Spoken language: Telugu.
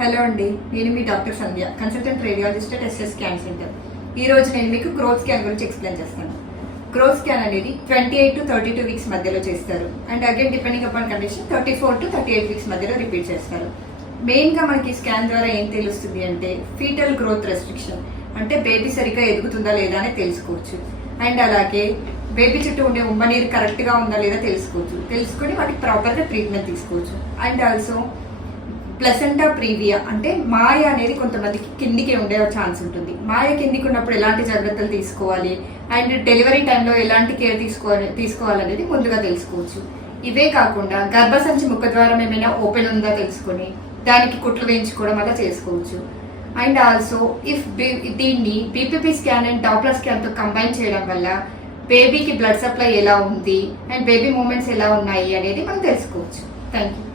హలో అండి, నేను మీ doctor Sandhya, consultant radiologist at SS scan centre. ఈ రోజు నేను మీకు గ్రోత్ స్కాన్ గురించి ఎక్స్ప్లెయిన్ చేస్తాను. గ్రోత్ స్కాన్ అనేది 28 to 32 వీక్స్ మధ్యలో చేస్తారు. And again depending upon condition 34 to 38 weeks మధ్యలో రిపీట్ చేస్తారు. మెయిన్గా మనకి స్కాన్ ద్వారా ఏం తెలుస్తుంది అంటే ఫీటల్ గ్రోత్ రెస్ట్రిక్షన్, అంటే బేబీ సరిగ్గా ఎదుగుతుందా లేదా అని తెలుసుకోవచ్చు. అండ్ అలాగే బేబీ చుట్టూ ఉండే ఉమ్మనీరు కరెక్ట్గా ఉందా లేదా తెలుసుకొని వాటికి ప్రాపర్గా ట్రీట్మెంట్ తీసుకోవచ్చు. అండ్ ఆల్సో ప్లసెంటా ప్రీవియా, అంటే మాయ అనేది కొంతమందికి కిందికి ఉండే ఛాన్స్ ఉంటుంది. మాయ కిందికి ఉన్నప్పుడు ఎలాంటి జాగ్రత్తలు తీసుకోవాలి అండ్ డెలివరీ టైంలో ఎలాంటి కేర్ తీసుకోవాలనేది ముందుగా తెలుసుకోవచ్చు. ఇవే కాకుండా గర్భసంచి ముఖద్వారం ఏమైనా ఓపెన్ ఉందా తెలుసుకొని దానికి కుట్లు వేయించుకోవడం అలా చేసుకోవచ్చు. అండ్ ఆల్సో దీన్ని బీపీపీ స్కాన్ అండ్ డాప్లర్ స్కాన్తో కంబైన్ చేయడం వల్ల బేబీకి బ్లడ్ సప్లై ఎలా ఉంది అండ్ బేబీ మూమెంట్స్ ఎలా ఉన్నాయి అనేది మనం తెలుసుకోవచ్చు. Thank you.